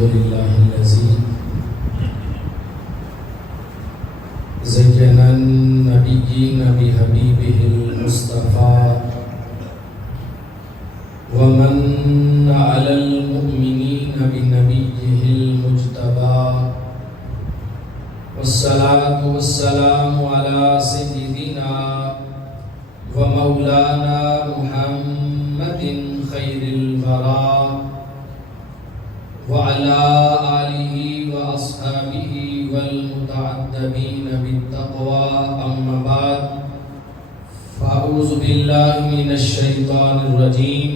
الحمد لله الذي زين النبيين بحبيبه المصطفى ومن على المؤمنين بنبيه المجتبى والصلاة والسلام على سيدنا ومولانا محمد خير الورى وعلى آله وأصحابه والمتعدبين بالتقوى أما بعد فأعوذ بالله من الشيطان الرجيم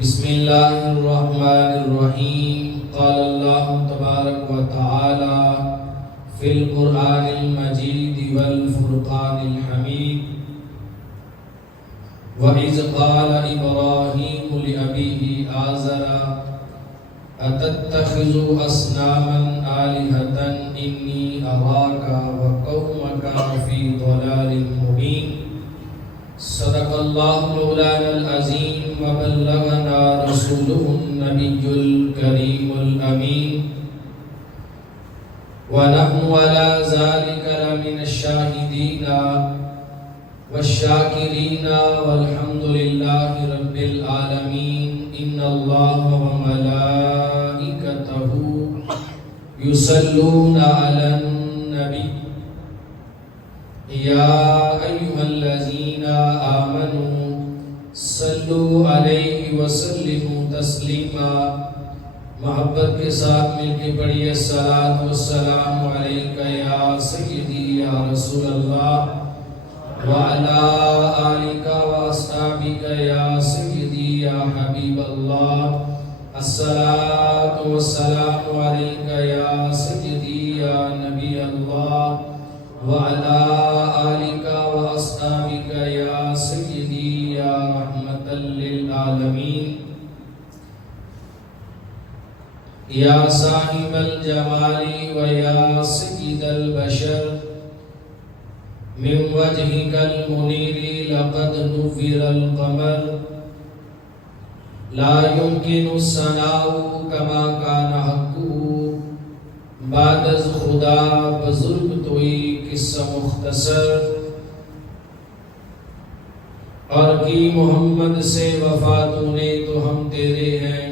بسم الله الرحمن الرحيم قال الله تبارك وتعالى في القرآن المجيد والفرقان الحميد وإذ قال إبراهيم لأبيه آزر أتتخذ أصناما آلهة إني أراك وقومك في ضلال مبين صدق الله مولانا العظيم وبلغنا رسوله النبي الكريم الأمين ونحن على ذلك لمن الشاهدين والشاكرين والحمد لله رب العالمين إن الله وملائكته يصلون على النبي يا أيها الذين آمنوا صلوا عليه وسلموا تسلیما. محبت کے ساتھ مل کے پڑھیے الصلاۃ والسلام علیک یا سیدی یا رسول اللہ وعلى آلك وأصحابك يا سيدي يا حبيب الله الصلاة والسلام عليك يا سيدي يا نبي الله وعلى آلك وأصحابك يا سيدي يا رحمة للعالمين يا صاحب الجمال ويا سيد البشر من وجهك المنير لقد نور القمر لا يمكن الثناء كما كان حقه بعد از خدا بزرگ توئی قصہ مختصر اور کی محمد سے وفا تو نے تو ہم تیرے ہیں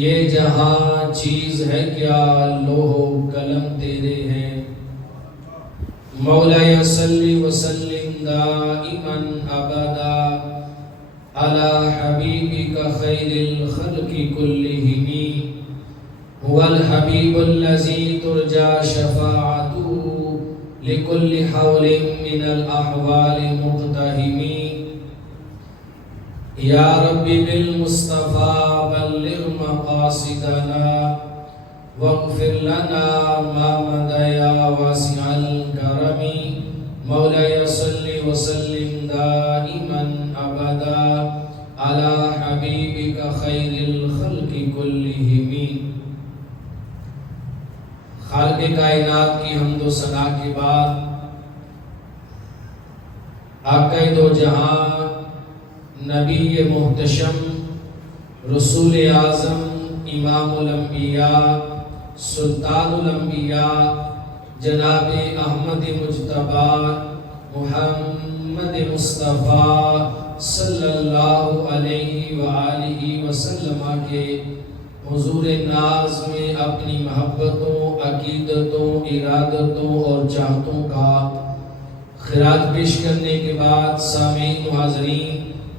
یہ جہاں چیز ہے کیا لوح و قلم تیرے ہیں مولاي صلی وسلم دائما ابدا على حبيبك خير الخلق كلهم هو الحبيب الذي ترجى شفاعته لكل حول من الأحوال مقتهم يا رب بالمصطفى بلغ مقاصدنا واغفر لنا ما مضى يا واسع الكرم مولاي صل وسلم دائما ابدا على حبيبك خير الخلق كلهم. خالق کائنات کی حمد و ثنا کے بعد آقا دو جہاں نبی محتشم رسول اعظم امام الانبیاء سلطان الانبیاء جناب احمد مجتبی محمد مصطفیٰ صلی اللہ علیہ وآلہ وسلم کے حضور ناز میں اپنی محبتوں عقیدتوں ارادتوں اور چاہتوں کا خراج پیش کرنے کے بعد سامعین و حاضرین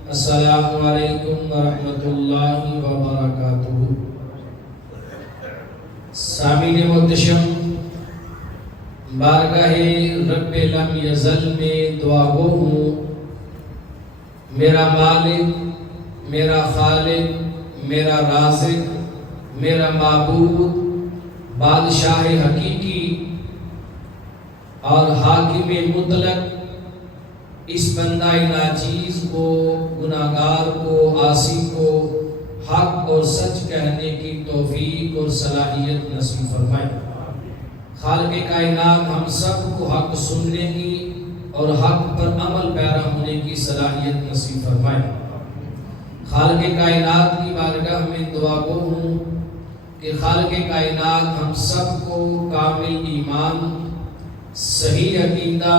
السلام علیکم ورحمۃ اللہ وبرکاتہ. سامعین محتشم بارگاہ رب لم یزل میں دعا گو ہوں. میرا مالک میرا خالق میرا رازق میرا معبود بادشاہ حقیقی اور حاکم مطلق اس بندہ ناچیز کو گناہگار کو عاصی کو حق اور سچ کہنے کی توفیق اور صلاحیت نصیب فرمائے. خالق کائنات ہم سب کو حق سننے کی اور حق پر عمل پیرا ہونے کی صلاحیت نصیب فرمائے. خالق کائنات کی بارگاہ میں دعا گو ہوں کہ خالق کائنات ہم سب کو کامل ایمان، صحیح عقیدہ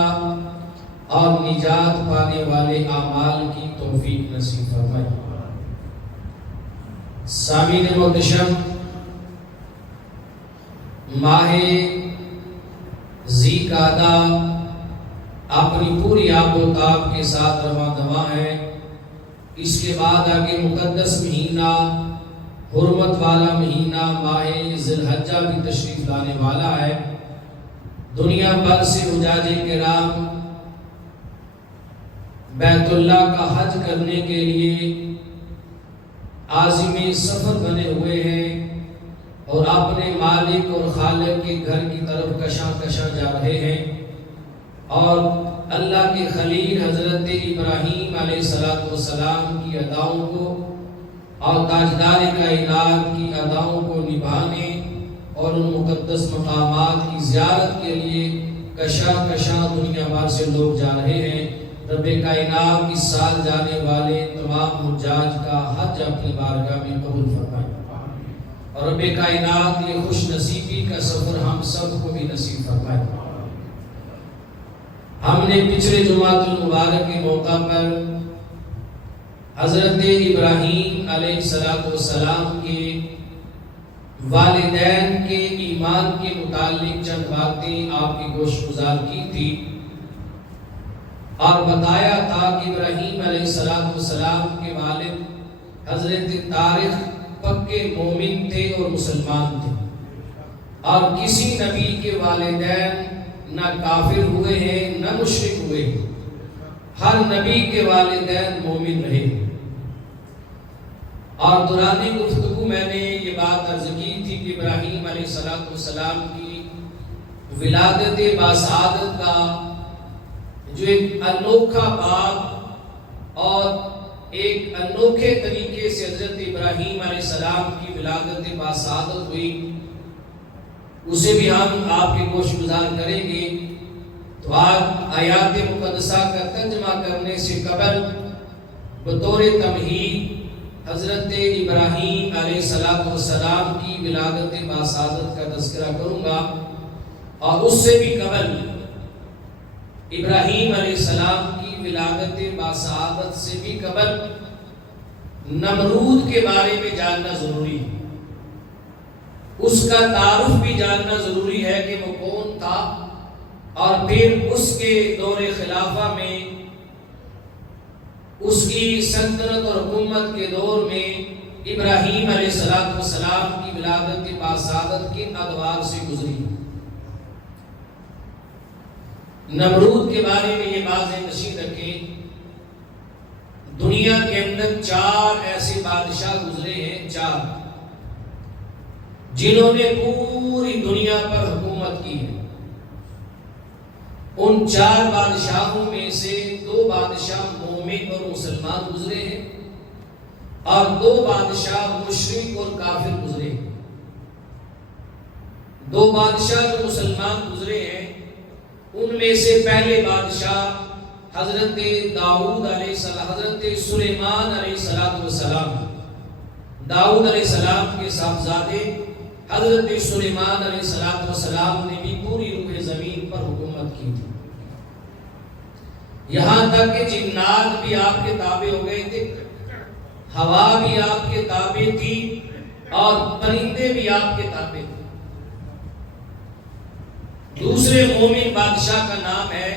اور نجات پانے والے اعمال کی توفیق نصیب فرمائے۔ سامعین محتشم، ماہ ذی قعدہ اپنی پوری آب و تاب کے ساتھ رواں دواں ہے۔ اس کے بعد آگے مقدس مہینہ، حرمت والا مہینہ ماہ ذی الحجہ بھی تشریف لانے والا ہے۔ دنیا بھر سے حجاج کرام بیت اللہ کا حج کرنے کے لیے عازم سفر بنے ہوئے ہیں اور اپنے مالک اور خالق کے گھر کی طرف کشاں کشاں جا رہے ہیں، اور اللہ کے خلیل حضرت ابراہیم علیہ السلام کی اداؤں کو اور تاجدار کائنات کی اداؤں کو نبھانے اور ان مقدس مقامات کی زیارت کے لیے کشاں کشاں دنیا بھر سے لوگ جا رہے ہیں۔ رب کائنات اس سال جانے والے تمام حجاج کا حج اپنی بارگاہ میں قبول فرمائے، اور رب کائنات یہ خوش نصیبی کا سفر ہم سب کو بھی نصیب فرمائے۔ ہم نے پچھلے جمعۃ المبارک کے موقع پر حضرت ابراہیم علیہ السلام کے والدین کے ایمان کے متعلق چند باتیں آپ کی گوش گزار کی تھی، اور بتایا تھا کہ ابراہیم علیہ السلام کے والد حضرت طارق پکے مومن تھے اور مسلمان تھے، اور کسی نبی کے والدین نہ کافر ہوئے ہیں نہ مشرک ہوئے ہیں، ہر نبی کے والدین مومن رہے۔ اور دوران گفتگو میں نے یہ بات عرض کی تھی کہ ابراہیم علیہ السلام کی ولادت باسعادت کا جو ایک انوکھا باب اور ایک انوکھے طریقے سے حضرت ابراہیم علیہ السلام کی ولادت باسعادت ہوئی، اسے بھی ہم آپ کے گوش گزار کریں گے۔ تو آج آیات مقدسہ کا ترجمہ کرنے سے قبل بطور تمہید حضرت ابراہیم علیہ السلام کی ولادت باسعادت کا تذکرہ کروں گا، اور اس سے بھی قبل ابراہیم علیہ السلام کی ولادت باسعادت سے بھی قبل نمرود کے بارے میں جاننا ضروری ہے، اس کا تعارف بھی جاننا ضروری ہے کہ وہ کون تھا، اور پھر اس کے دور خلافہ میں، اس کی سلطنت اور حکومت کے دور میں ابراہیم علیہ السلام کی ولادت باسعادت کن ادوار سے گزری۔ نمرود کے بارے میں یہ بات نشین رکھیں، دنیا کے اندر 4 ایسے بادشاہ گزرے ہیں، 4 جنہوں نے پوری دنیا پر حکومت کی ہے۔ ان 4 بادشاہوں میں سے 2 بادشاہ مومن اور مسلمان گزرے ہیں، اور 2 بادشاہ مشرک اور کافر گزرے ہیں۔ 2 بادشاہ جو مسلمان گزرے ہیں، ان میں سے پہلے بادشاہ حضرت داؤد علیہ السلام، حضرت سلیمان علیہ السلام، داؤد علیہ السلام کے صاحبزادے حضرت سلیمان علیہ السلام نے بھی پوری روح زمین پر حکومت کی تھی، یہاں تک کہ جنات بھی آپ کے تابع ہو گئے تھے، ہوا بھی آپ کے تابع تھی، اور پرندے بھی آپ کے تابع تھے۔ دوسرے مومن بادشاہ کا نام ہے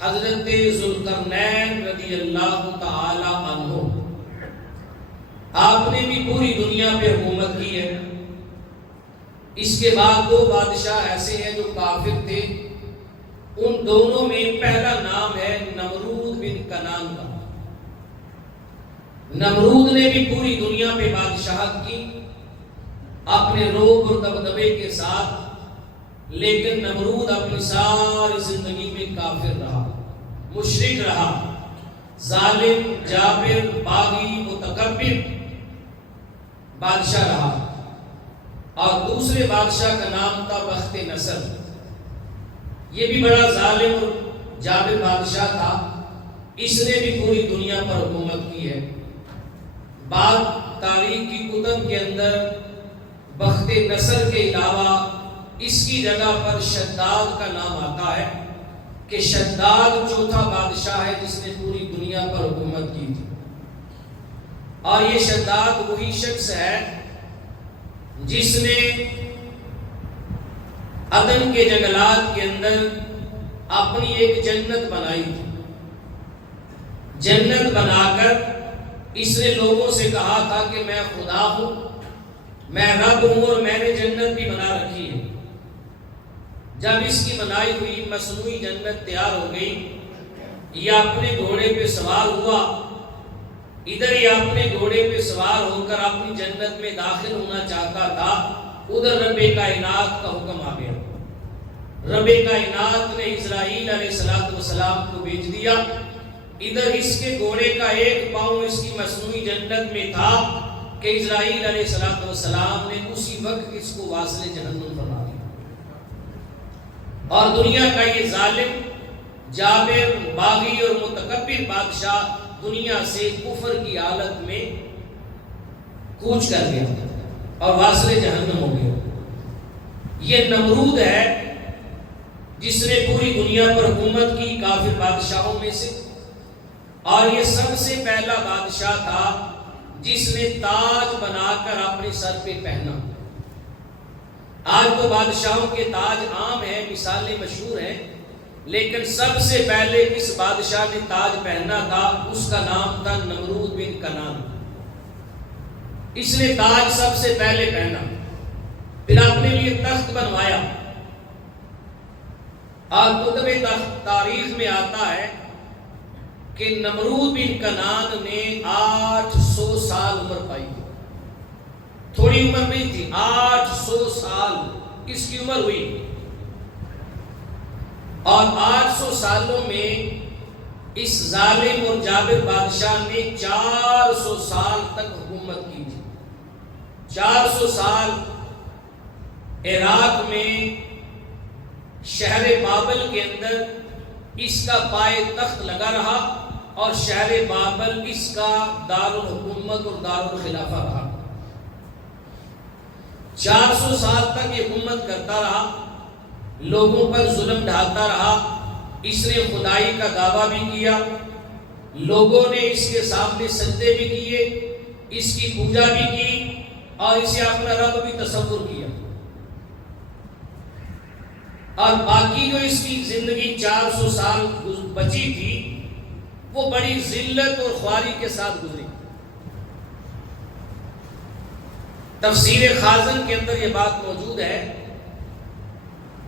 حضرت ذوالقرنین رضی اللہ تعالی عنہ، آپ نے بھی پوری دنیا پہ حکومت کی ہے۔ اس کے بعد 2 بادشاہ ایسے ہیں جو کافر تھے، ان دونوں میں پہلا نام ہے نمرود بن کنان کا۔ نمرود نے بھی پوری دنیا پہ بادشاہت کی اپنے روب اور دبدبے کے ساتھ، لیکن نمرود اپنی ساری زندگی میں کافر رہا، مشرک رہا، ظالم، جابر، باغی، متکبر بادشاہ رہا۔ اور دوسرے بادشاہ کا نام تھا بخت نصر، یہ بھی بڑا ظالم اور جابر بادشاہ تھا، اس نے بھی پوری دنیا پر حکومت کی ہے۔ بعض تاریخ کی کتب کے اندر بخت نصر کے علاوہ اس کی جگہ پر شداد کا نام آتا ہے کہ شداد چوتھا بادشاہ ہے جس نے پوری دنیا پر حکومت کی تھی. اور یہ شداد وہی شخص ہے جس نے عدن کے جنگلات کے اندر اپنی ایک جنت بنائی تھی. جنت بنا کر اس نے لوگوں سے کہا تھا کہ میں خدا ہوں، میں رب ہوں اور میں نے جنت بھی بنا رکھی ہے. جب اس کی بنائی ہوئی مصنوعی جنت تیار ہو گئی، یہ اپنے گھوڑے پہ سوار ہوا، ادھر یہ اپنے گھوڑے پہ سوار ہو کر اپنی جنت میں داخل ہونا چاہتا تھا، ادھر رب کائنات کا حکم آ گیا. رب کائنات نے اسرائیل علیہ السلام کو بھیج دیا. ادھر اس کے گھوڑے کا ایک پاؤں اس کی مصنوعی جنت میں تھا کہ اسرائیل علیہ السلام نے اسی وقت اس کو واصل جہنم بنا دیا. اور دنیا کا یہ ظالم، جابر، باغی اور متکبر بادشاہ دنیا سے کفر کی حالت میں کوچ کر گیا اور واصل جہنم ہو گیا. یہ نمرود ہے جس نے پوری دنیا پر حکومت کی کافر بادشاہوں میں سے، اور یہ سب سے پہلا بادشاہ تھا جس نے تاج بنا کر اپنے سر پہ پہنا. آج تو بادشاہوں کے تاج عام ہیں، مثالیں مشہور ہیں، لیکن سب سے پہلے اس بادشاہ نے تاج پہنا تھا، اس کا نام تھا نمرود بن کنان. اس نے تاج سب سے پہلے پہنا، پھر اپنے لیے تخت بنوایا. اور کتب تاریخ میں آتا ہے کہ نمرود بن کنان نے 800 سال عمر پائی. تھوڑی عمر نہیں تھی، 800 سال اس کی عمر ہوئی. اور 800 سالوں میں اس ظالم اور جابر بادشاہ نے 400 سال تک حکومت کی تھی. 400 سال عراق میں شہر بابل کے اندر اس کا پائے تخت لگا رہا اور شہر بابل اس کا دارالحکومت اور دارالخلافہ رہا. 400 سال تک یہ حکومت کرتا رہا، لوگوں پر ظلم ڈھاتا رہا. اس نے خدائی کا دعویٰ بھی کیا، لوگوں نے اس کے سامنے سجدے بھی کیے، اس کی پوجا بھی کی اور اسے اپنا رب بھی تصور کیا. اور باقی جو اس کی زندگی 400 سال بچی تھی وہ بڑی ذلت اور خواری کے ساتھ گزری. تفسیر خازن کے اندر یہ بات موجود ہے،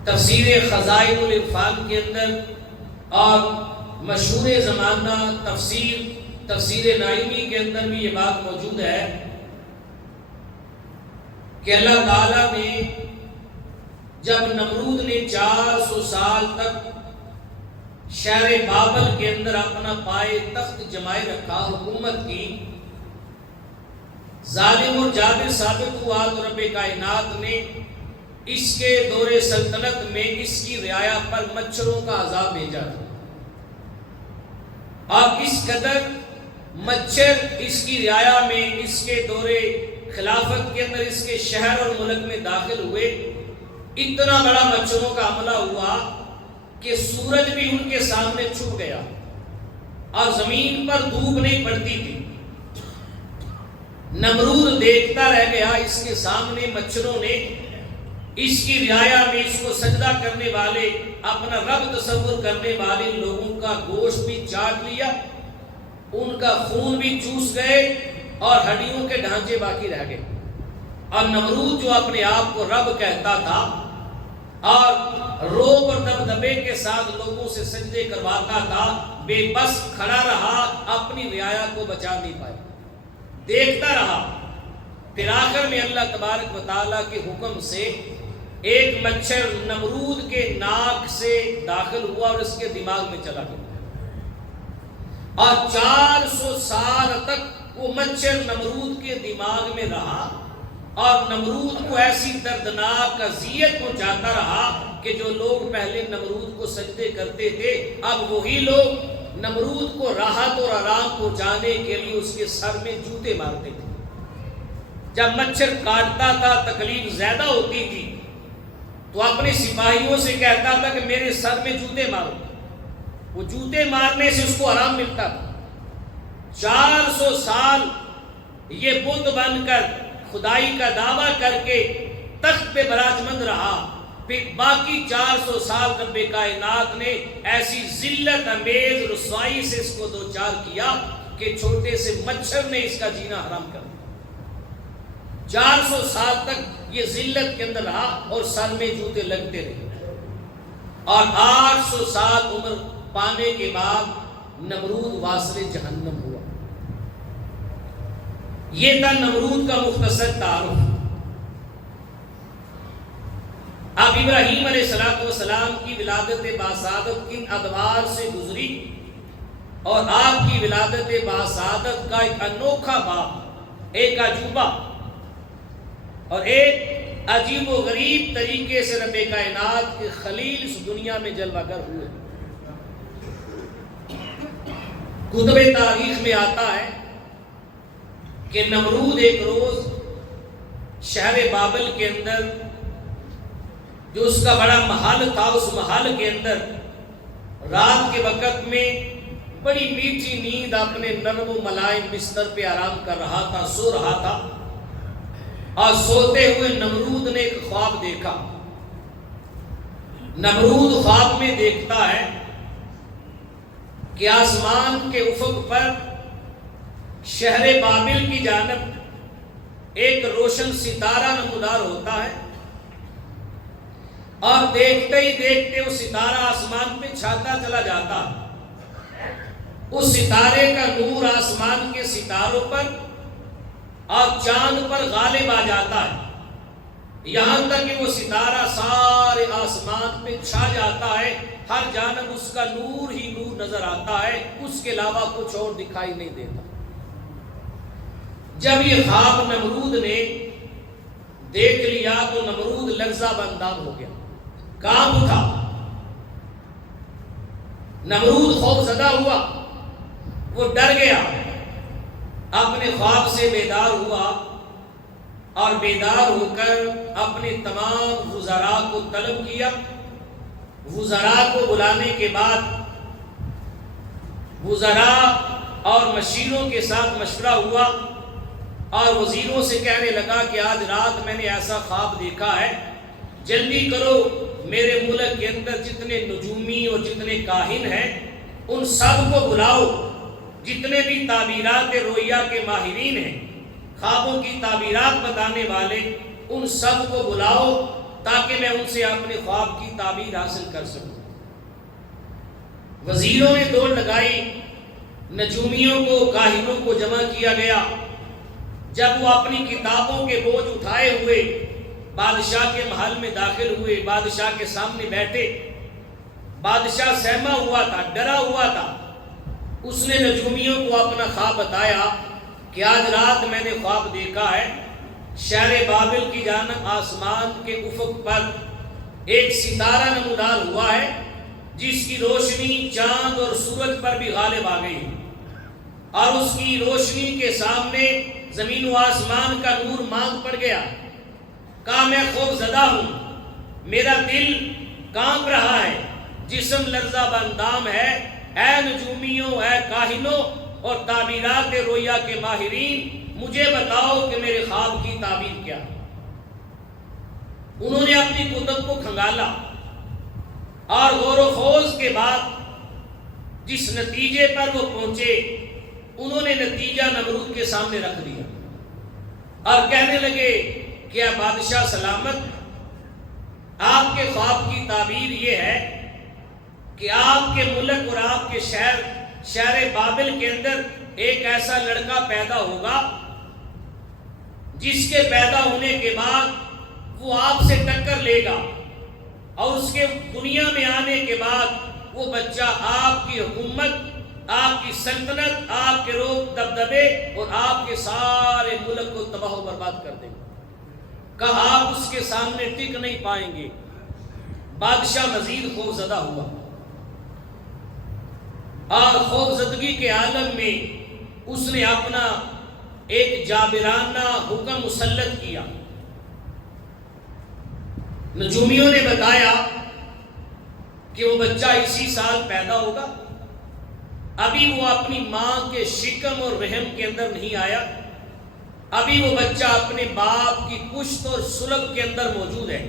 تفسیر خزائن العرفان کے اندر، اور مشہور زمانہ تفسیر نائمی کے اندر بھی یہ بات موجود ہے کہ اللہ تعالیٰ نے جب نمرود نے 400 سال تک شہر بابل کے اندر اپنا پائے تخت جمائے رکھا، حکومت کی، ظالم اور جابر ثابت ہوا تو رب کائنات نے اس کے دور سلطنت میں اس کی رعایا پر مچھروں کا عذاب بھیجا تھا. اور اس قدر مچھر اس کی رعایا میں، اس کے دور خلافت کے اندر، اس کے شہر اور ملک میں داخل ہوئے، اتنا بڑا مچھروں کا حملہ ہوا کہ سورج بھی ان کے سامنے چھپ گیا اور زمین پر دھوپ نہیں پڑتی تھی. نمرود دیکھتا رہ گیا، اس کے سامنے مچھروں نے اس کی رعایا میں اس کو سجدہ کرنے والے، اپنا رب تصور کرنے والے لوگوں کا گوشت بھی چاٹ لیا، ان کا خون بھی چوس گئے اور ہڈیوں کے ڈھانچے باقی رہ گئے. اور نمرود جو اپنے آپ کو رب کہتا تھا اور روب اور دبدبے کے ساتھ لوگوں سے سجدے کرواتا تھا، بے بس کھڑا رہا، اپنی رعایا کو بچا نہیں پائے، دیکھتا رہا. پھر آخر میں اللہ تبارک و تعالیٰ کے حکم سے ایک مچھر نمرود کے ناک سے داخل ہوا اور اس کے دماغ میں چلا گیا. اور 400 سال تک وہ مچھر نمرود کے دماغ میں رہا اور نمرود کو ایسی دردناک اذیت پہنچاتا رہا کہ جو لوگ پہلے نمرود کو سجدے کرتے تھے، اب وہی لوگ نمرود کو راحت اور آرام پہنچانے کے لیے اس کے سر میں جوتے مارتے تھے. جب مچھر کاٹتا تھا تکلیف زیادہ ہوتی تھی تو اپنے سپاہیوں سے کہتا تھا کہ میرے سر میں جوتے مارو. وہ جوتے مارنے سے اس کو آرام ملتا تھا. 400 سال یہ بت بن کر خدائی کا دعویٰ کر کے تخت پہ براجمند رہا. پھر باقی 400 سال رب کائنات نے ایسی ذلت امیز رسوائی سے اس کو دوچار کیا کہ چھوٹے سے مچھر نے اس کا جینا حرام کر دیا. 400 سال تک یہ ذلت کے اندر رہا اور سر میں جوتے لگتے رہے. اور 800 سال عمر پانے کے بعد نمرود واصل جہنم ہوا. یہ تھا نمرود کا مختصر تعارف. اب ابراہیم علیہ السلام کی ولادت باسعادت کن ادوار سے گزری اور آپ کی ولادت باسعادت کا ایک انوکھا باب, ایک عجوبہ اور ایک عجیب و غریب طریقے سے رب کائنات کے خلیل اس دنیا میں جلوہ گر ہوئے. کتب تاریخ میں آتا ہے کہ نمرود ایک روز شہر بابل کے اندر جو اس کا بڑا محل تھا, اس محل کے اندر رات کے وقت میں بڑی میٹھی نیند اپنے نرم و ملائم بستر پہ آرام کر رہا تھا, سو رہا تھا. اور سوتے ہوئے نمرود نے ایک خواب دیکھا. نمرود خواب میں دیکھتا ہے کہ آسمان کے افق پر شہر بابل کی جانب ایک روشن ستارہ نمودار ہوتا ہے اور دیکھتے ہی دیکھتے وہ ستارہ آسمان پہ چھاتا چلا جاتا. اس ستارے کا نور آسمان کے ستاروں پر اور چاند پر غالب آ جاتا ہے, یہاں تک کہ وہ ستارہ سارے آسمان پہ چھا جاتا ہے. ہر جانب اس کا نور ہی نور نظر آتا ہے, اس کے علاوہ کچھ اور دکھائی نہیں دیتا. جب یہ خواب نمرود نے دیکھ لیا تو نمرود لرزہ بنداب ہو گیا, کانپ اٹھا. نمرود خوف زدہ ہوا, وہ ڈر گیا, اپنے خواب سے بیدار ہوا اور بیدار ہو کر اپنے تمام وزراء کو طلب کیا. وزراء کو بلانے کے بعد وزراء اور مشیروں کے ساتھ مشورہ ہوا اور وزیروں سے کہنے لگا کہ آج رات میں نے ایسا خواب دیکھا ہے, جلدی کرو میرے ملک کے اندر جتنے نجومی اور جتنے کاہن ہیں ان سب کو بلاؤ, جتنے بھی تعبیرات رویا کے ماہرین ہیں, خوابوں کی تعبیرات بتانے والے, ان سب کو بلاؤ تاکہ میں ان سے اپنے خواب کی تعبیر حاصل کر سکوں. وزیروں نے دوڑ لگائی, نجومیوں کو کاہنوں کو جمع کیا گیا. جب وہ اپنی کتابوں کے بوجھ اٹھائے ہوئے بادشاہ کے محل میں داخل ہوئے, بادشاہ کے سامنے بیٹھے. بادشاہ سہما ہوا تھا, ڈرا ہوا تھا. اس نے نجومیوں کو اپنا خواب بتایا کہ آج رات میں نے خواب دیکھا ہے, شہر بابل کی جانب آسمان کے افق پر ایک ستارہ نمودار ہوا ہے جس کی روشنی چاند اور سورج پر بھی غالب آ گئی, اور اس کی روشنی کے سامنے زمین و آسمان کا نور مانگ پڑ گیا. کہا میں خوف زدہ ہوں, میرا دل کانپ رہا ہے, جسم لرزہ بندام ہے. اے نجومیوں, اے کاہنوں اور تعبیرات رویا کے ماہرین, مجھے بتاؤ کہ میرے خواب کی تعبیر کیا. انہوں نے اپنی کتب کو کھنگالا اور غور و خوض کے بعد جس نتیجے پر وہ پہنچے انہوں نے نتیجہ نمرود کے سامنے رکھ دیا اور کہنے لگے کہ اے بادشاہ سلامت, آپ کے خواب کی تعبیر یہ ہے کہ آپ کے ملک اور آپ کے شہر بابل کے اندر ایک ایسا لڑکا پیدا ہوگا جس کے پیدا ہونے کے بعد وہ آپ سے ٹکر لے گا, اور اس کے دنیا میں آنے کے بعد وہ بچہ آپ کی حکومت, آپ کی سلطنت, آپ کے روب دبدبے اور آپ کے سارے ملک کو تباہ و برباد کر دے گا. کہا آپ اس کے سامنے ٹک نہیں پائیں گے. بادشاہ مزید خوف زدہ ہوا اور خوف زدگی کے عالم میں اس نے اپنا ایک جابرانہ حکم مسلط کیا۔ نجومیوں نے بتایا کہ وہ بچہ اسی سال پیدا ہوگا، ابھی وہ اپنی ماں کے شکم اور رحم کے اندر نہیں آیا، ابھی وہ بچہ اپنے باپ کی پشت اور سلب کے اندر موجود ہے،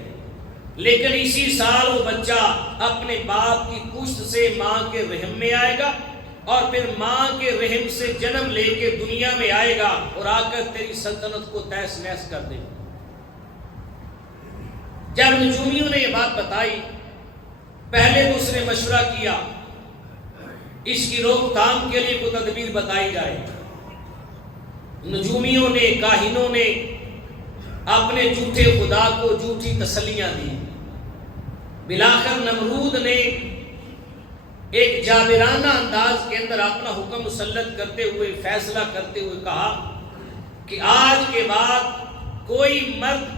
لیکن اسی سال وہ بچہ اپنے باپ کی پشت سے ماں کے رحم میں آئے گا اور پھر ماں کے رحم سے جنم لے کے دنیا میں آئے گا اور آ کر تیری سلطنت کو تہس نہس کر دے گا۔ جب نجومیوں نے یہ بات بتائی، پہلے تو اس نے مشورہ کیا اس کی روک تھام کے لیے کوئی تدبیر بتائی جائے۔ نجومیوں نے، کاہنوں نے اپنے جھوٹے خدا کو جھوٹی تسلیاں دی۔ بلاخر نمرود نے ایک جابرانہ انداز کے اندر اپنا حکم مسلط کرتے ہوئے، فیصلہ کرتے ہوئے کہا کہ آج کے بعد کوئی مرد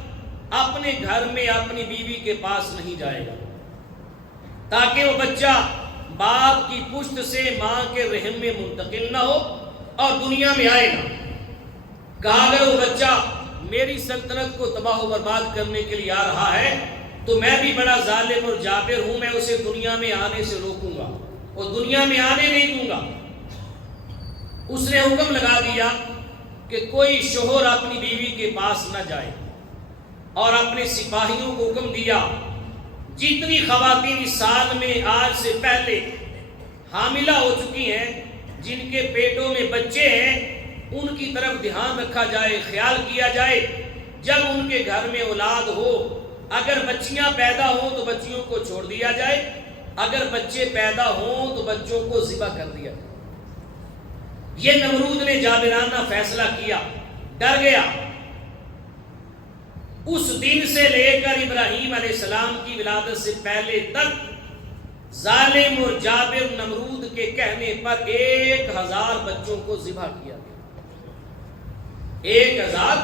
اپنے گھر میں اپنی بیوی کے پاس نہیں جائے گا، تاکہ وہ بچہ باپ کی پشت سے ماں کے رحم میں منتقل نہ ہو اور دنیا میں آئے گا۔ کہا اگر وہ بچہ میری سلطنت کو تباہ و برباد کرنے کے لیے آ رہا ہے تو میں بھی بڑا ظالم اور جابر ہوں، میں اسے دنیا میں آنے سے روکوں گا اور دنیا میں آنے نہیں دوں گا۔ اس نے حکم لگا دیا کہ کوئی شوہر اپنی بیوی کے پاس نہ جائے اور اپنے سپاہیوں کو حکم دیا جتنی خواتین اس سال میں آج سے پہلے حاملہ ہو چکی ہیں، جن کے پیٹوں میں بچے ہیں، ان کی طرف دھیان رکھا جائے، خیال کیا جائے۔ جب ان کے گھر میں اولاد ہو، اگر بچیاں پیدا ہوں تو بچیوں کو چھوڑ دیا جائے، اگر بچے پیدا ہوں تو بچوں کو ذبح کر دیا جائے۔ یہ نمرود نے جابرانہ فیصلہ کیا، ڈر گیا۔ اس دن سے لے کر ابراہیم علیہ السلام کی ولادت سے پہلے تک ظالم اور جابر نمرود کے کہنے پر 1000 بچوں کو ذبح کیا گیا۔ 1000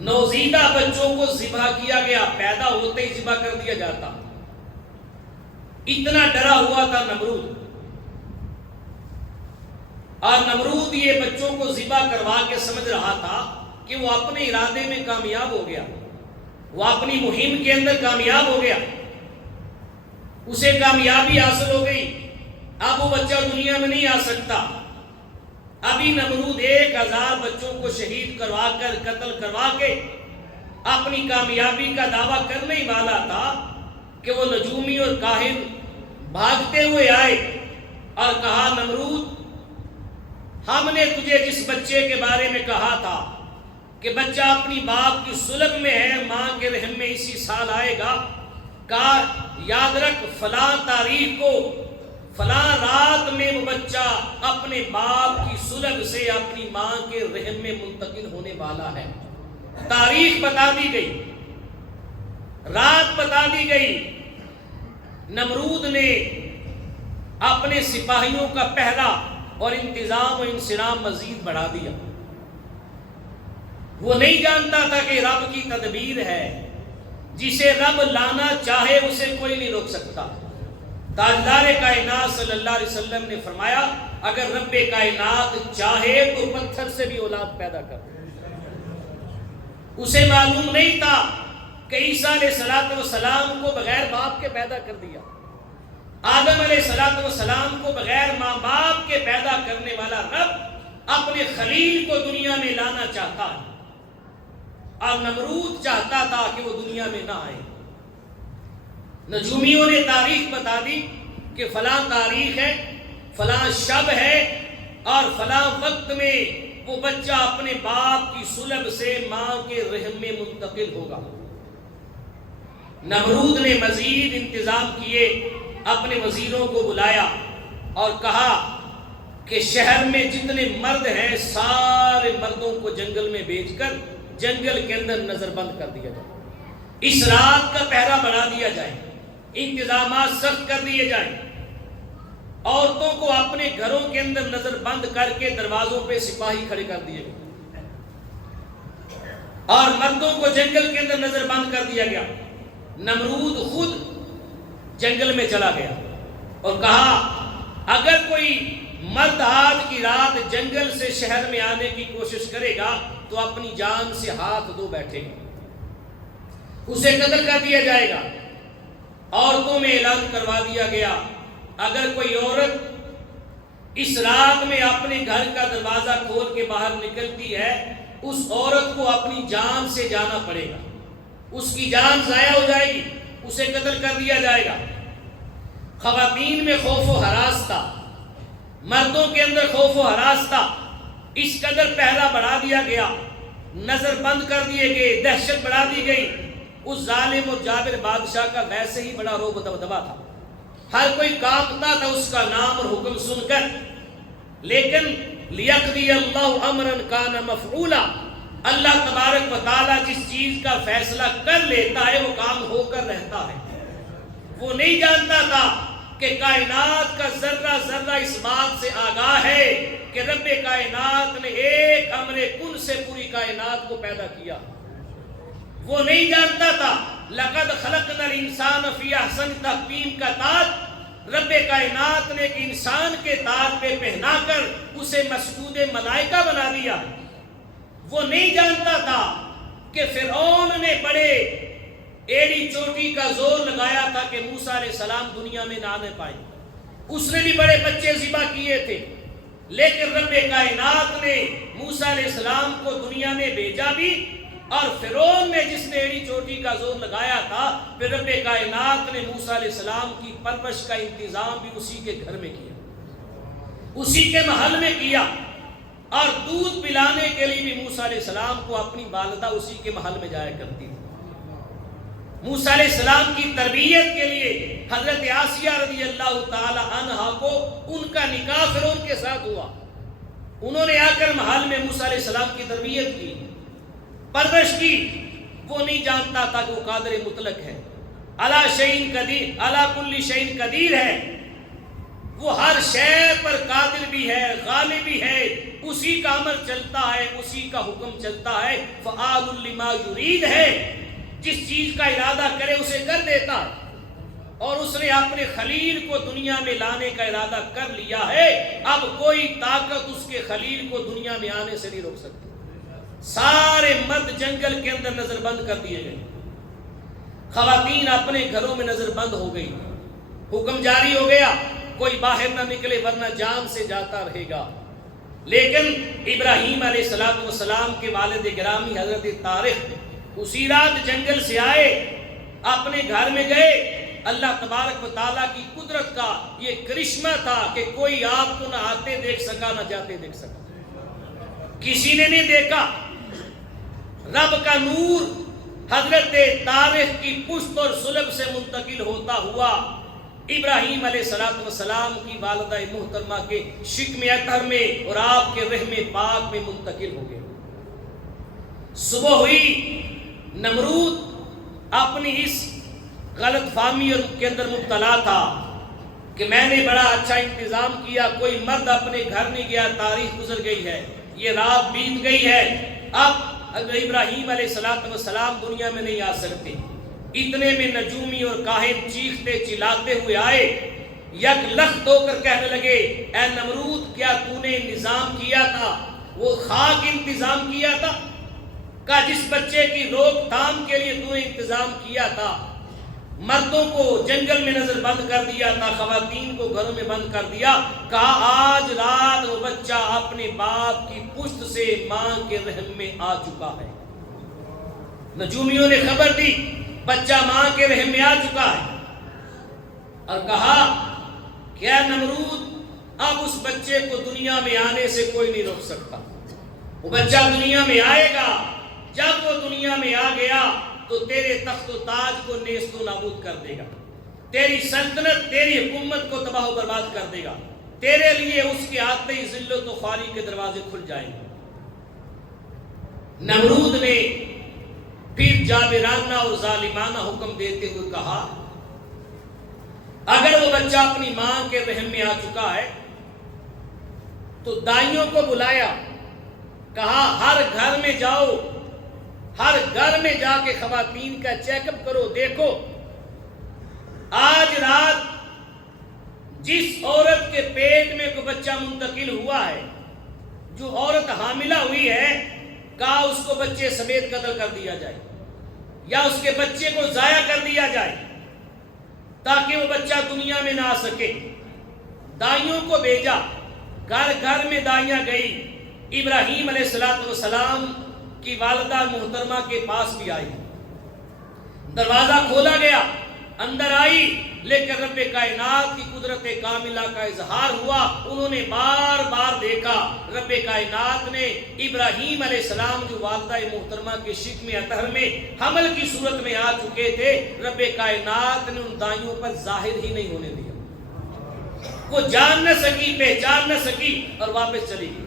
نوزیدہ بچوں کو ذبح کیا گیا، پیدا ہوتے ہی ذبح کر دیا جاتا۔ اتنا ڈرا ہوا تھا نمرود، اور نمرود یہ بچوں کو ذبح کروا کے سمجھ رہا تھا کہ وہ اپنے ارادے میں کامیاب ہو گیا، وہ اپنی مہم کے اندر کامیاب ہو گیا، اسے کامیابی حاصل ہو گئی، اب وہ بچہ دنیا میں نہیں آ سکتا۔ ابھی نمرود 1000 بچوں کو شہید کروا کر، قتل کروا کے اپنی کامیابی کا دعویٰ کرنے ہی والا تھا کہ وہ نجومی اور کاہن بھاگتے ہوئے آئے اور کہا نمرود، ہم نے تجھے جس بچے کے بارے میں کہا تھا کہ بچہ اپنی باپ کی صلب میں ہے، ماں کے رحم میں اسی سال آئے گا، کہا یاد رکھ فلاں تاریخ کو فلاں رات میں وہ بچہ اپنے باپ کی صلب سے اپنی ماں کے رحم میں منتقل ہونے والا ہے۔ تاریخ بتا دی گئی، رات بتا دی گئی۔ نمرود نے اپنے سپاہیوں کا پہرا اور انتظام و انصرام مزید بڑھا دیا۔ وہ نہیں جانتا تھا کہ رب کی تدبیر ہے، جسے رب لانا چاہے اسے کوئی نہیں روک سکتا۔ تاجدار کائنات صلی اللہ علیہ وسلم نے فرمایا اگر رب کائنات چاہے تو پتھر سے بھی اولاد پیدا کر دے۔ اسے معلوم نہیں تھا کہ عیسیٰ علیہ السلام کو بغیر باپ کے پیدا کر دیا، آدم علیہ السلام کو بغیر ماں باپ کے پیدا کرنے والا رب اپنے خلیل کو دنیا میں لانا چاہتا ہے، اور نمرود چاہتا تھا کہ وہ دنیا میں نہ آئے۔ نجومیوں نے تاریخ بتا دی کہ فلاں تاریخ ہے، فلاں شب ہے، اور فلاں وقت میں وہ بچہ اپنے باپ کی صلب سے ماں کے رحم میں منتقل ہوگا۔ نمرود نے مزید انتظام کیے، اپنے وزیروں کو بلایا اور کہا کہ شہر میں جتنے مرد ہیں سارے مردوں کو جنگل میں بھیج کر جنگل کے اندر نظر بند کر دیا جائے، اس رات کا پہرا بڑھا دیا جائے، انتظامات سخت کر دیے جائیں، عورتوں کو اپنے گھروں کے اندر نظر بند کر کے دروازوں پہ سپاہی کھڑے کر دیے گئے، اور مردوں کو جنگل کے اندر نظر بند کر دیا گیا۔ نمرود خود جنگل میں چلا گیا اور کہا اگر کوئی مرد آج کی رات جنگل سے شہر میں آنے کی کوشش کرے گا تو اپنی جان سے ہاتھ دھو بیٹھے گا، اسے قتل کر دیا جائے گا۔ عورتوں میں اعلان کروا دیا گیا، اگر کوئی عورت اس رات میں اپنے گھر کا دروازہ کھول کے باہر نکلتی ہے، اس عورت کو اپنی جان سے جانا پڑے گا، اس کی جان ضائع ہو جائے گی، اسے قتل کر دیا جائے گا۔ خواتین میں خوف و ہراس تھا، مردوں کے اندر خوف و ہراس تھا، اس قدر پہرا بڑھا دیا گیا، نظر بند کر دیے گئے، دہشت بڑھا دی گئی۔ اس ظالم اور جابر بادشاہ کا ویسے ہی بڑا رعب و دبدبا تھا، ہر کوئی کانپتا تھا اس کا نام اور حکم سن کر۔ لیکن لیقضی اللہ امرا کان مفعولا، اللہ تبارک و تعالی جس چیز کا فیصلہ کر لیتا ہے وہ کام ہو کر رہتا ہے۔ وہ نہیں جانتا تھا کہ کائنات کا ذرہ ذرہ اس بات سے آگاہ ہے کہ رب کائنات نے ایک امر کن سے پوری کائنات کو پیدا کیا۔ وہ نہیں جانتا تھا لقد خلقنا الانسان فی احسن تقویم کا تاج رب کائنات نے ایک انسان کے تاج پہ پہنا کر اسے مسجود ملائکہ بنا دیا۔ وہ نہیں جانتا تھا کہ فرعون نے بڑے ایڑی چوٹی کا زور لگایا تھا کہ موسیٰ علیہ السلام دنیا میں نہ آنے پائے، اس نے بھی بڑے بچے ذبح کیے تھے، لیکن رب کائنات نے موسیٰ علیہ السلام کو دنیا میں بھیجا بھی، اور فرعون نے جس نے ایڑی چوٹی کا زور لگایا تھا، پھر رب کائنات نے موسیٰ علیہ السلام کی پرورش کا انتظام بھی اسی کے گھر میں کیا، اسی کے محل میں کیا، اور دودھ پلانے کے لیے بھی موسیٰ علیہ السلام کو اپنی والدہ اسی کے محل میں جایا کرتی تھی۔ موسیٰ علیہ السلام کی تربیت کے لیے حضرت آسیہ رضی اللہ تعالی عنہا کو ان کا نکاح فرعون کے ساتھ ہوا، انہوں نے آ کر محل میں موسیٰ علیہ السلام کی تربیت کی، پرورش کی۔ وہ نہیں جانتا تھا کہ وہ قادر مطلق ہے، علی شیء قدیر، علی کل شیء قدیر ہے، وہ ہر شے پر قادر بھی ہے، غالب بھی ہے، اسی کا امر چلتا ہے، اسی کا حکم چلتا ہے، فعال لما یرید ہے، جس چیز کا ارادہ کرے اسے کر دیتا ہے، اور اس نے اپنے خلیل کو دنیا میں لانے کا ارادہ کر لیا ہے۔ اب کوئی طاقت اس کے خلیل کو دنیا میں آنے سے نہیں روک سکتی۔ سارے مرد جنگل کے اندر نظر بند کر دیے گئے، خواتین اپنے گھروں میں نظر بند ہو گئی، حکم جاری ہو گیا کوئی باہر نہ نکلے ورنہ جان سے جاتا رہے گا۔ لیکن ابراہیم علیہ السلام کے والد گرامی حضرت طارق اسی رات جنگل سے آئے، اپنے گھر میں گئے۔ اللہ تبارک و تعالیٰ کی قدرت کا یہ کرشمہ تھا کہ کوئی آپ کو نہ آتے دیکھ سکا نہ جاتے دیکھ سکا، کسی نے نہیں دیکھا۔ رب کا نور حضرت طارق کی پشت اور صلب سے منتقل ہوتا ہوا ابراہیم علیہ السلام کی والدہ محترمہ کے شکم اطہر میں اور آپ کے رحم پاک میں منتقل ہو گئے۔ صبح ہوئی، نمرود اپنی اس غلط فہمی کے اندر مبتلا تھا کہ میں نے بڑا اچھا انتظام کیا، کوئی مرد اپنے گھر نہیں گیا، تاریخ گزر گئی ہے، یہ رات بیت گئی ہے، اب ابراہیم علیہ السلام دنیا میں نہیں آ سکتے۔ اتنے میں نجومی اور کاہن چیختے چلاتے ہوئے آئے، یک لخت ہو کر کہنے لگے، اے نمرود کیا تو نے انتظام کیا تھا؟ وہ خاک انتظام کیا تھا کہ جس بچے کی روک تھام کے لیے تو نے انتظام کیا تھا؟ مردوں کو جنگل میں نظر بند کر دیا تھا، خواتین کو گھروں میں بند کر دیا، کہا آج رات وہ بچہ اپنے باپ کی پشت سے ماں کے رحم میں آ چکا ہے۔ نجومیوں نے خبر دی بچہ ماں کے رحم میں آ چکا ہے، اور کہا کیا نمرود اب اس بچے کو دنیا میں آنے سے کوئی نہیں روک سکتا، وہ بچہ دنیا میں آئے گا، جب وہ دنیا میں آ گیا تو تیرے تخت و تاج کو نیست و نابود کر دے گا، تیری سلطنت تیری حکومت کو تباہ و برباد کر دے گا، تیرے لیے اس کے آتے ہی ذلت و خواری کے دروازے کھل جائیں گے۔ نمرود نے پھر جابرانہ اور ظالمانہ حکم دیتے ہوئے کہا اگر وہ بچہ اپنی ماں کے رحم میں آ چکا ہے تو دائیوں کو بلایا، کہا ہر گھر میں جاؤ، ہر گھر میں جا کے خواتین کا چیک اپ کرو، دیکھو آج رات جس عورت کے پیٹ میں کوئی بچہ منتقل ہوا ہے، جو عورت حاملہ ہوئی ہے، کہا اس کو بچے سمیت قتل کر دیا جائے یا اس کے بچے کو ضائع کر دیا جائے تاکہ وہ بچہ دنیا میں نہ آ سکے۔ دائیوں کو بھیجا، گھر گھر میں دائیاں گئی، ابراہیم علیہ السلام کی والدہ محترمہ کے پاس بھی آئی، دروازہ کھولا گیا، اندر آئی، لیکن رب کائنات کی قدرت کاملہ کا اظہار ہوا۔ انہوں نے بار بار دیکھا، رب کائنات نے ابراہیم علیہ السلام جو والدہ محترمہ کے شکم اطہر میں حمل کی صورت میں آ چکے تھے، رب کائنات نے ان دائیوں پر ظاہر ہی نہیں ہونے دیا۔ وہ جان نہ سکی، پہچان نہ سکی اور واپس چلی گئی۔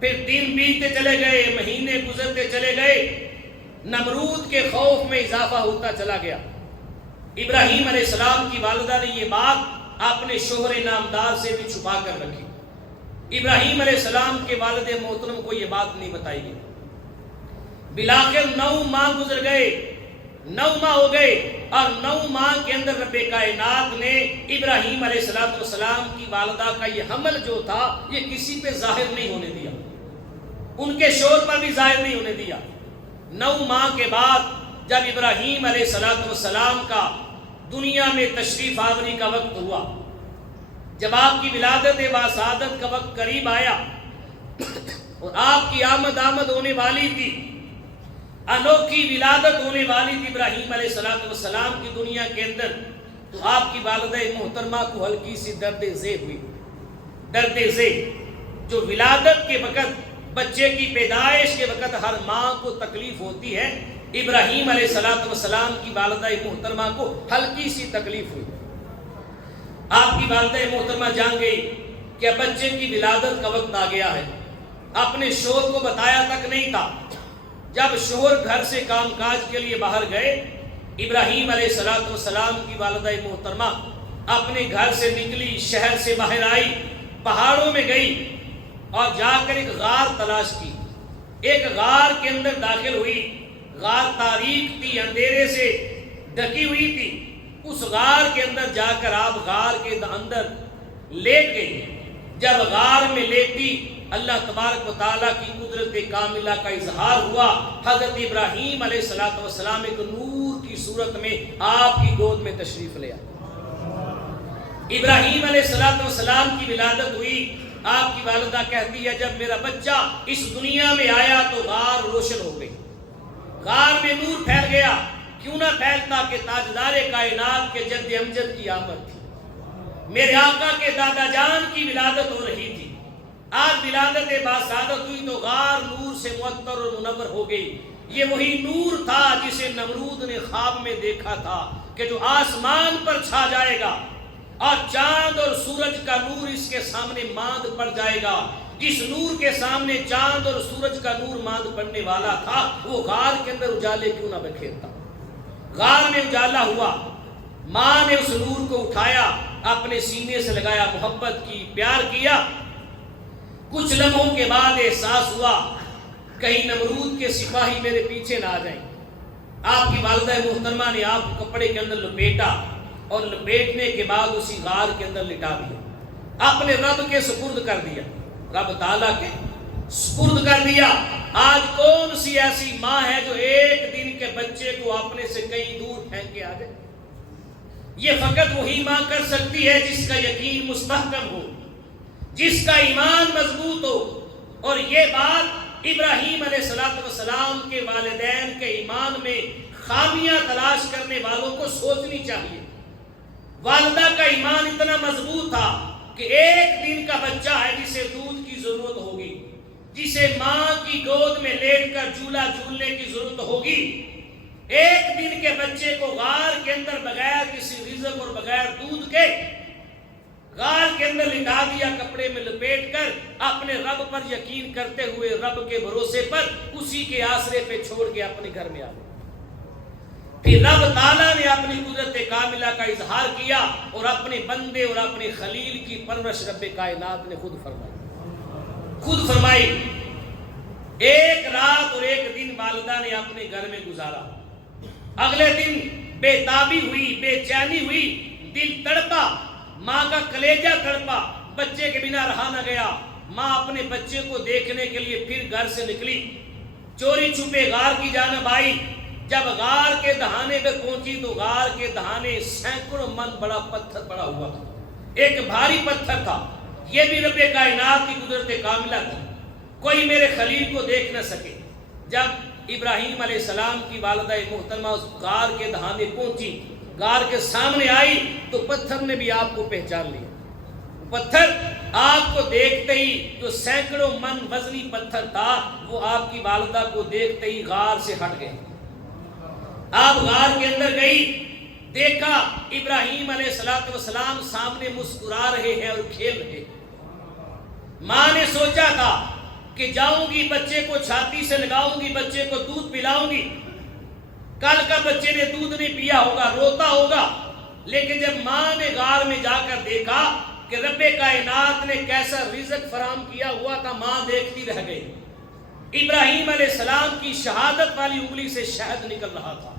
پھر دن بیتتے چلے گئے، مہینے گزرتے چلے گئے، نمرود کے خوف میں اضافہ ہوتا چلا گیا۔ ابراہیم علیہ السلام کی والدہ نے یہ بات اپنے شوہر نامدار سے بھی چھپا کر رکھی۔ ابراہیم علیہ السلام کے والد محترم کو یہ بات نہیں بتائی گئی۔ بلاخر 9 ماہ گزر گئے، 9 ماہ ہو گئے، اور 9 ماہ کے اندر رب کائنات نے ابراہیم علیہ السلام کی والدہ کا یہ حمل جو تھا یہ کسی پہ ظاہر نہیں ہونے دیا، ان کے شوہر پر بھی ظاہر نہیں ہونے دیا۔ 9 ماہ کے بعد جب ابراہیم علیہ السلام کا دنیا میں تشریف آوری کا وقت ہوا، جب آپ کی ولادت باسعادت کا وقت قریب آیا اور آپ کی آمد ہونے والی تھی، انوکھی ولادت ہونے والی تھی ابراہیم علیہ السلام کی دنیا کے اندر، تو آپ کی والدہ محترمہ کو ہلکی سی درد ذیل ہوئی۔ درد ذیل جو ولادت کے وقت، بچے کی پیدائش کے وقت ہر ماں کو تکلیف ہوتی ہے، ابراہیم علیہ السلام کی والدہ محترمہ کو ہلکی سی تکلیف ہوئی۔ آپ کی والدہ محترمہ جان گئی کہ بچے کی ولادت کا وقت آ گیا ہے، اپنے شوہر کو بتایا تک نہیں تھا۔ جب شوہر گھر سے کام کاج کے لیے باہر گئے، ابراہیم علیہ السلام کی والدہ محترمہ اپنے گھر سے نکلی، شہر سے باہر آئی، پہاڑوں میں گئی اور جا کر ایک غار تلاش کی۔ ایک غار کے اندر داخل ہوئی، غار تاریک تھی، اندھیرے سے ڈھکی ہوئی تھی۔ اس غار کے اندر جا کر آپ غار کے اندر لیٹ گئی۔ جب غار میں لیٹی، اللہ تبارک و تعالیٰ کی قدرت کاملہ کا اظہار ہوا۔ حضرت ابراہیم علیہ السلام ایک نور کی صورت میں آپ کی گود میں تشریف لے آئے۔ ابراہیم علیہ السلام کی ولادت ہوئی۔ آپ کی والدہ کہتی ہے جب میرا بچہ اس دنیا میں آیا تو غار روشن ہو گئی، غار میں نور پھیل گیا۔ کیوں نہ پھیلتا کہ تاجدار کائنات کے جد امجد کی آمد تھی، میرے آقا کے دادا جان کی ولادت ہو رہی تھی۔ آج ولادت باسعادت ہوئی تو غار نور سے معطر اور منور ہو گئی۔ یہ وہی نور تھا جسے نمرود نے خواب میں دیکھا تھا کہ جو آسمان پر چھا جائے گا اور چاند اور سورج کا نور اس کے سامنے ماند پڑ جائے گا۔ جس نور کے سامنے چاند اور سورج کا نور ماند پڑنے والا تھا، وہ غار کے اندر اجالے کیوں نہ بکھیرتا۔ غار میں اجالا ہوا، ماں نے اس نور کو اٹھایا، اپنے سینے سے لگایا، محبت کی، پیار کیا۔ کچھ لمحوں کے بعد احساس ہوا کہیں نمرود کے سپاہی میرے پیچھے نہ آ جائیں۔ آپ کی والدہ محترمہ نے آپ کو کپڑے کے اندر لپیٹا اور لپیٹنے کے بعد اسی غار کے اندر لٹا دیا، اپنے رب کے سپرد کر دیا، رب تعالیٰ کے سپرد کر دیا۔ آج کون سی ایسی ماں ہے جو ایک دن کے بچے کو اپنے سے کہیں دور پھینک کے آ جائے؟ یہ فقط وہی ماں کر سکتی ہے جس کا یقین مستحکم ہو، جس کا ایمان مضبوط ہو۔ اور یہ بات ابراہیم علیہ السلام کے والدین کے ایمان میں خامیاں تلاش کرنے والوں کو سوچنی چاہیے۔ والدہ کا ایمان اتنا مضبوط تھا کہ ایک دن کا بچہ ہے جسے دودھ کی ضرورت ہوگی، جسے ماں کی گود میں لیٹ کر جھولا جھولنے کی ضرورت ہوگی، ایک دن کے بچے کو غار کے اندر بغیر کسی رزق اور بغیر دودھ کے غار کے اندر لٹا دیا، کپڑے میں لپیٹ کر، اپنے رب پر یقین کرتے ہوئے، رب کے بھروسے پر، اسی کے آسرے پہ چھوڑ کے اپنے گھر میں آ گئے۔ پھر رب تعالیٰ نے اپنی قدرت کاملہ کا اظہار کیا اور اپنے بندے اور اپنے خلیل کی پرورش رب کائنات نے خود فرمائی۔ ایک رات اور ایک دن والدہ نے اپنے گھر میں گزارا۔ اگلے دن بے تابی ہوئی، بے چینی ہوئی، دل تڑپا ماں کا کلیجہ تڑپا، بچے کے بنا رہا نہ گیا۔ ماں اپنے بچے کو دیکھنے کے لیے پھر گھر سے نکلی، چوری چھپے غار کی جانب آئی۔ جب غار کے دہانے پہ پہنچی تو غار کے دہانے سینکڑوں من بڑا پتھر پڑا ہوا تھا، ایک بھاری پتھر تھا۔ یہ بھی رب کائنات کی قدرت کاملہ تھی، کوئی میرے خلیل کو دیکھ نہ سکے۔ جب ابراہیم علیہ السلام کی والدہ محترمہ اس غار کے دہانے پہنچی، غار کے سامنے آئی تو پتھر نے بھی آپ کو پہچان لیا۔ پتھر آپ کو دیکھتے ہی، جو سینکڑوں من وزنی پتھر تھا، وہ آپ کی والدہ کو دیکھتے ہی غار سے ہٹ گئے۔ آپ غار کے اندر گئی، دیکھا ابراہیم علیہ السلام سامنے مسکرا رہے ہیں اور کھیل رہے۔ ماں نے سوچا تھا کہ جاؤں گی، بچے کو چھاتی سے لگاؤں گی، بچے کو دودھ پلاؤں گی، کل کا بچے نے دودھ نہیں پیا ہوگا، روتا ہوگا۔ لیکن جب ماں نے غار میں جا کر دیکھا کہ رب کائنات نے کیسا رزق فراہم کیا ہوا تھا، ماں دیکھتی رہ گئی۔ ابراہیم علیہ السلام کی شہادت والی انگلی سے شہد نکل رہا تھا،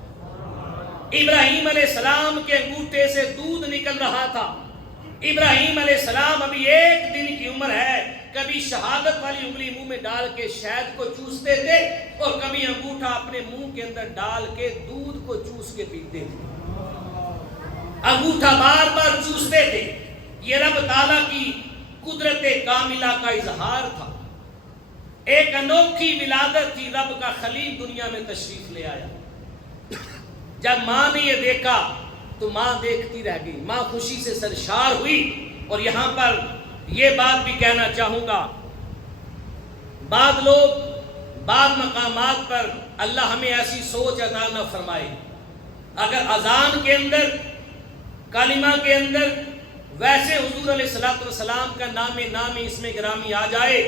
ابراہیم علیہ السلام کے انگوٹھے سے دودھ نکل رہا تھا۔ ابراہیم علیہ السلام ابھی 1 دن کی عمر ہے، کبھی شہادت والی انگلی منہ میں ڈال کے شہد کو چوستے تھے اور کبھی انگوٹھا اپنے منہ کے اندر ڈال کے دودھ کو چوس کے پیتے تھے، انگوٹھا بار بار چوستے تھے۔ یہ رب تعالیٰ کی قدرت کاملہ کا اظہار تھا، ایک انوکھی ولادت تھی، رب کا خلیل دنیا میں تشریف لے آیا۔ جب ماں نے یہ دیکھا تو ماں دیکھتی رہ گئی، ماں خوشی سے سرشار ہوئی۔ اور یہاں پر یہ بات بھی کہنا چاہوں گا، بعض لوگ بعض مقامات پر اللہ ہمیں ایسی سوچ عطا نہ فرمائے، اگر اذان کے اندر، کلمہ کے اندر ویسے حضور علیہ السلام کا نام اسم گرامی آ جائے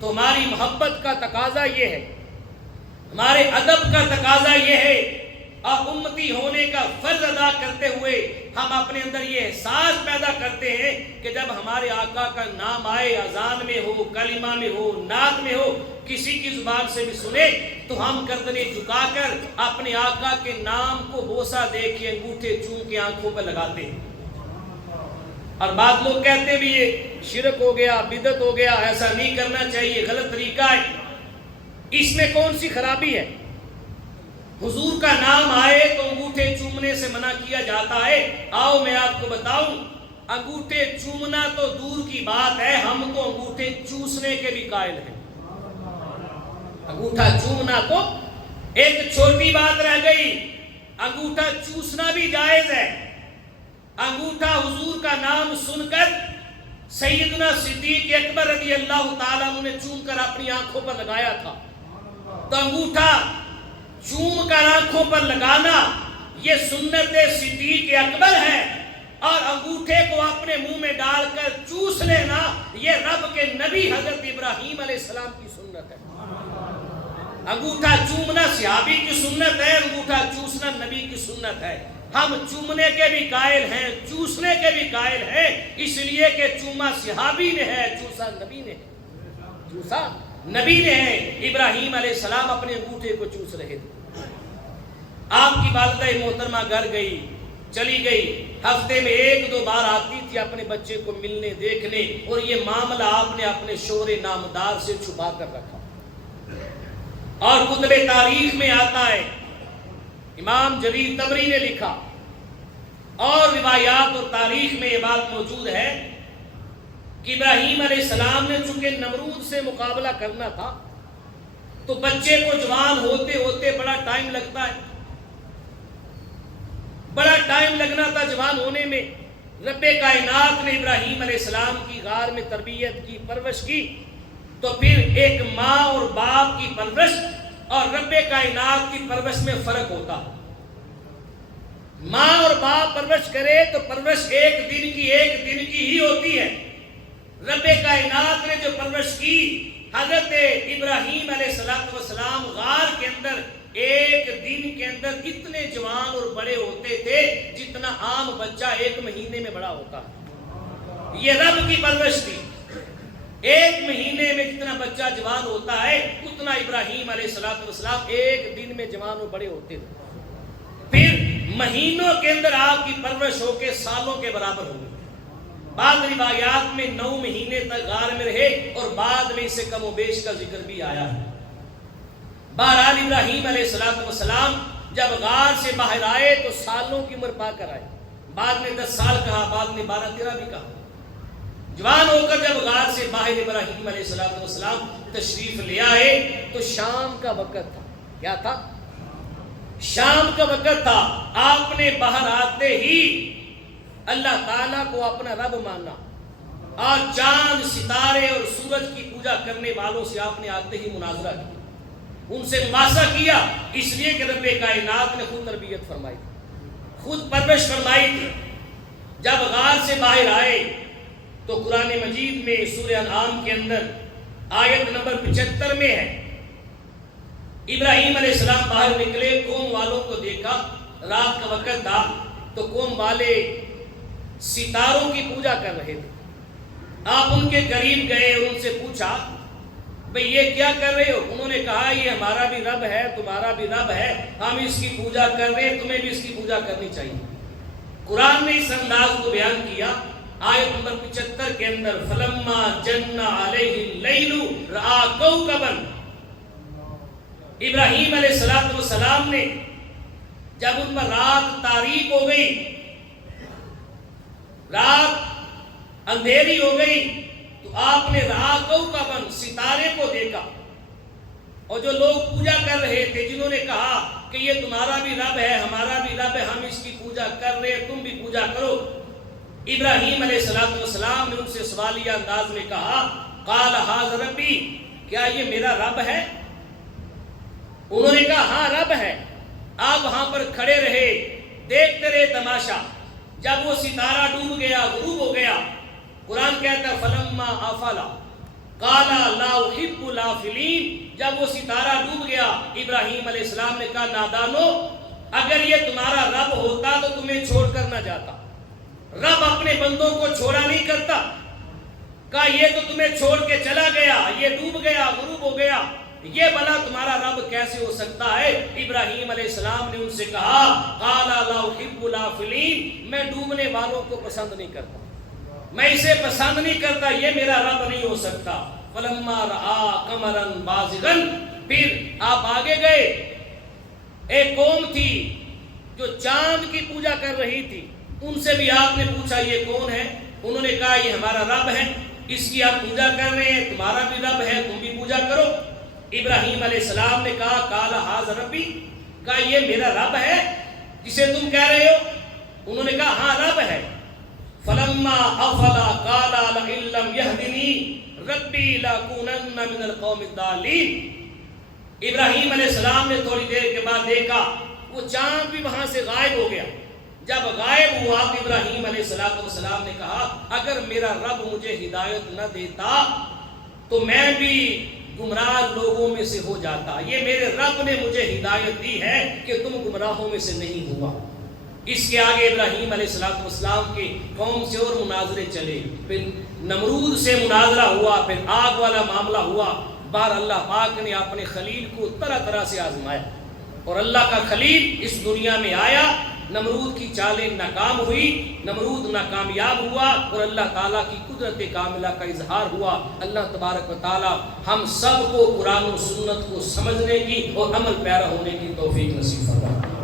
تو ہماری محبت کا تقاضا یہ ہے، ہمارے ادب کا تقاضا یہ ہے، اور امتی ہونے کا فرض ادا کرتے ہوئے ہم اپنے اندر یہ احساس پیدا کرتے ہیں کہ جب ہمارے آقا کا نام آئے، اذان میں ہو، کلمہ میں ہو، نعت میں ہو، کسی کی زبان سے بھی سنے تو ہم گردنیں جھکا کر اپنے آقا کے نام کو بوسہ دے کے، انگوٹھے چوم کے آنکھوں پر لگاتے ہیں۔ اور بعض لوگ کہتے بھی یہ شرک ہو گیا، بدعت ہو گیا، ایسا نہیں کرنا چاہیے، غلط طریقہ ہے۔ اس میں کون سی خرابی ہے؟ حضور کا نام آئے تو انگوٹھے چومنے سے منع کیا جاتا ہے۔ آؤ میں آپ کو بتاؤں، انگوٹھے چومنا تو دور کی بات ہے، ہم تو انگوٹھے چوسنے کے بھی قائل ہیں۔ انگوٹھا چومنا تو ایک چھوٹی بات رہ گئی، انگوٹھا چوسنا بھی جائز ہے۔ انگوٹھا حضور کا نام سن کر سیدنا صدیق اکبر رضی اللہ تعالیٰ عنہ نے چوم کر اپنی آنکھوں پر لگایا تھا۔ تو انگوٹھا چوم کر آنکھوں پر لگانا یہ سنت صدیق اکبر ہے، اور انگوٹھے کو اپنے منہ میں ڈال کر چوس لینا یہ رب کے نبی حضرت ابراہیم علیہ السلام کی سنت ہے۔ انگوٹھا چومنا صحابی کی سنت ہے، انگوٹھا چوسنا نبی کی سنت ہے۔ ہم چومنے کے بھی قائل ہیں، چوسنے کے بھی قائل ہیں، اس لیے کہ چوما صحابی نے ہے، چوسا نبی نے ہے، چوسا نبی نے ہے۔ ابراہیم علیہ السلام اپنے انگوٹھے کو چوس رہے تھے۔ آپ کی والدہ محترمہ گھر گئی، چلی گئی، ہفتے میں 1-2 بار آتی تھی اپنے بچے کو ملنے دیکھنے، اور یہ معاملہ آپ نے اپنے شوہر نامدار سے چھپا کر رکھا۔ اور کتب تاریخ میں آتا ہے، امام جریر طبری نے لکھا، اور روایات اور تاریخ میں یہ بات موجود ہے کہ ابراہیم علیہ السلام نے چونکہ نمرود سے مقابلہ کرنا تھا تو بچے کو جوان ہوتے ہوتے بڑا ٹائم لگتا ہے، بڑا ٹائم لگنا تھا جوان ہونے میں۔ رب کائنات نے ابراہیم علیہ السلام کی غار میں تربیت کی، پرورش کی، تو پھر ایک ماں اور باپ کی پرورش اور رب کائنات کی پرورش میں فرق ہوتا ہے۔ ماں اور باپ پرورش کرے تو پرورش 1 دن کی ہی ہوتی ہے۔ رب کائنات نے جو پرورش کی، حضرت ابراہیم علیہ السلام غار کے اندر 1 دن کے اندر اتنے جوان اور بڑے ہوتے تھے جتنا عام بچہ 1 مہینے میں بڑا ہوتا ہے۔ یہ رب کی پرورش تھی۔ 1 مہینے میں جتنا بچہ جوان ہوتا ہے اتنا ابراہیم علیہ السلام 1 دن میں جوان اور بڑے ہوتے تھے۔ پھر مہینوں کے اندر آپ کی پرورش ہو کے سالوں کے برابر ہو گئی۔ بعض روایات میں 9 مہینے تک غار میں رہے اور بعد میں اسے کم و بیش کا ذکر بھی آیا ہے۔ بہرحال ابراہیم علیہ السلام جب غار سے باہر آئے تو سالوں کی عمر پا کر آئے، بعد میں 10 سال کہا، بعد میں 12-13 بھی کہا۔ جوان ہو کر جب غار سے باہر ابراہیم علیہ السلام تشریف لے آئے تو شام کا وقت تھا۔ کیا تھا؟ شام کا وقت تھا۔ آپ نے باہر آتے ہی اللہ تعالیٰ کو اپنا رب مانا اور چاند، ستارے اور سورج کی پوجا کرنے والوں سے آپ نے آتے ہی مناظرہ کیا، ان سے مباحثہ کیا، اس لیے کہ رب کائنات نے خود تربیت فرمائی تھی، خود پرورش فرمائی تھی۔ جب غار سے باہر آئے تو قرآن مجید میں سورہ انعام کے اندر آیت نمبر 75 میں ہے، ابراہیم علیہ السلام باہر نکلے، قوم والوں کو دیکھا، رات کا وقت تھا تو قوم والے ستاروں کی پوجا کر رہے تھے۔ آپ ان کے قریب گئے اور ان سے پوچھا بھئی یہ کیا کر رہے ہو؟ انہوں نے کہا یہ ہمارا بھی رب ہے، تمہارا بھی رب ہے، ہم اس کی پوجا کر رہے ہیں، تمہیں بھی اس کی پوجا کرنی چاہیے۔ قرآن نے اس انداز کو بیان کیا آیت نمبر 75 کے اندر، فَلَمَّا جَنَّ عَلَيْهِ اللَّيْلُ رَآ كَوْكَبًا۔ ابراہیم علیہ السلام نے جب ان پر رات تاریک ہو گئی، رات اندھیری ہو گئی، تو آپ نے رَآ كَوْكَبًا، ستارے کو دیکھا، اور جو لوگ پوجا کر رہے تھے، جنہوں نے کہا کہ یہ تمہارا بھی رب ہے، ہمارا بھی رب ہے، ہم اس کی پوجا کر رہے ہیں، تم بھی پوجا کرو۔ ابراہیم علیہ السلام نے ان سے سوالیہ انداز میں کہا، قال ھذا ربی، کیا یہ میرا رب ہے؟ انہوں نے کہا ہاں رب ہے۔ آپ وہاں پر کھڑے رہے، دیکھتے رہے تماشا۔ جب وہ ستارہ ڈوب گیا، غروب ہو گیا، قرآن کہتا ہے فلما افل قال لا احب الافلین، جب وہ ستارہ ڈوب گیا ابراہیم علیہ السلام نے کہا نادانو، اگر یہ تمہارا رب ہوتا تو تمہیں چھوڑ کر نہ جاتا۔ رب اپنے بندوں کو چھوڑا نہیں کرتا، کہا یہ تو تمہیں چھوڑ کے چلا گیا، یہ ڈوب گیا، غروب ہو گیا، یہ بلا تمہارا رب کیسے ہو سکتا ہے؟ ابراہیم علیہ السلام نے ان سے کہا قال لا احب الافلین، میں ڈوبنے والوں کو پسند نہیں کرتا، میں اسے پسند نہیں کرتا، یہ میرا رب نہیں ہو سکتا۔ فلما رآ قمرا بازغا، پھر آپ آگے گئے، ایک قوم تھی جو چاند کی پوجا کر رہی تھی، ان سے بھی آپ نے پوچھا یہ کون ہے؟ انہوں نے کہا یہ ہمارا رب ہے، اس کی آپ پوجا کر رہے ہیں، تمہارا بھی رب ہے، تم بھی پوجا کرو۔ ابراہیم علیہ السلام نے کہا قال ھذا ربی، کہا یہ میرا رب ہے جسے تم کہہ رہے ہو؟ انہوں نے کہا ہاں رب ہے۔ فلما افل قال لئن لم يهدني ربی لأکونن من القوم الضالین۔ ابراہیم علیہ السلام نے تھوڑی دیر کے بعد دیکھا وہ چاند بھی وہاں سے غائب ہو گیا۔ جب غائب ہوا تو ابراہیم علیہ السلام نے کہا اگر میرا رب مجھے ہدایت نہ دیتا تو میں بھی گمراہ لوگوں میں سے ہو جاتا، یہ میرے رب نے مجھے ہدایت دی ہے کہ تم گمراہوں میں سے نہیں ہوا۔ اس کے آگے ابراہیم علیہ السلام کے قوم سے اور مناظرے چلے، پھر نمرود سے مناظرہ ہوا، پھر آگ والا معاملہ ہوا۔ بار اللہ پاک نے اپنے خلیل کو طرح طرح سے آزمایا، اور اللہ کا خلیل اس دنیا میں آیا، نمرود کی چالیں ناکام ہوئی، نمرود ناکامیاب ہوا، اور اللہ تعالیٰ کی قدرت کاملہ کا اظہار ہوا۔ اللہ تبارک و تعالیٰ ہم سب کو قرآن و سنت کو سمجھنے کی اور عمل پیرا ہونے کی توفیق نصیب فرمائے۔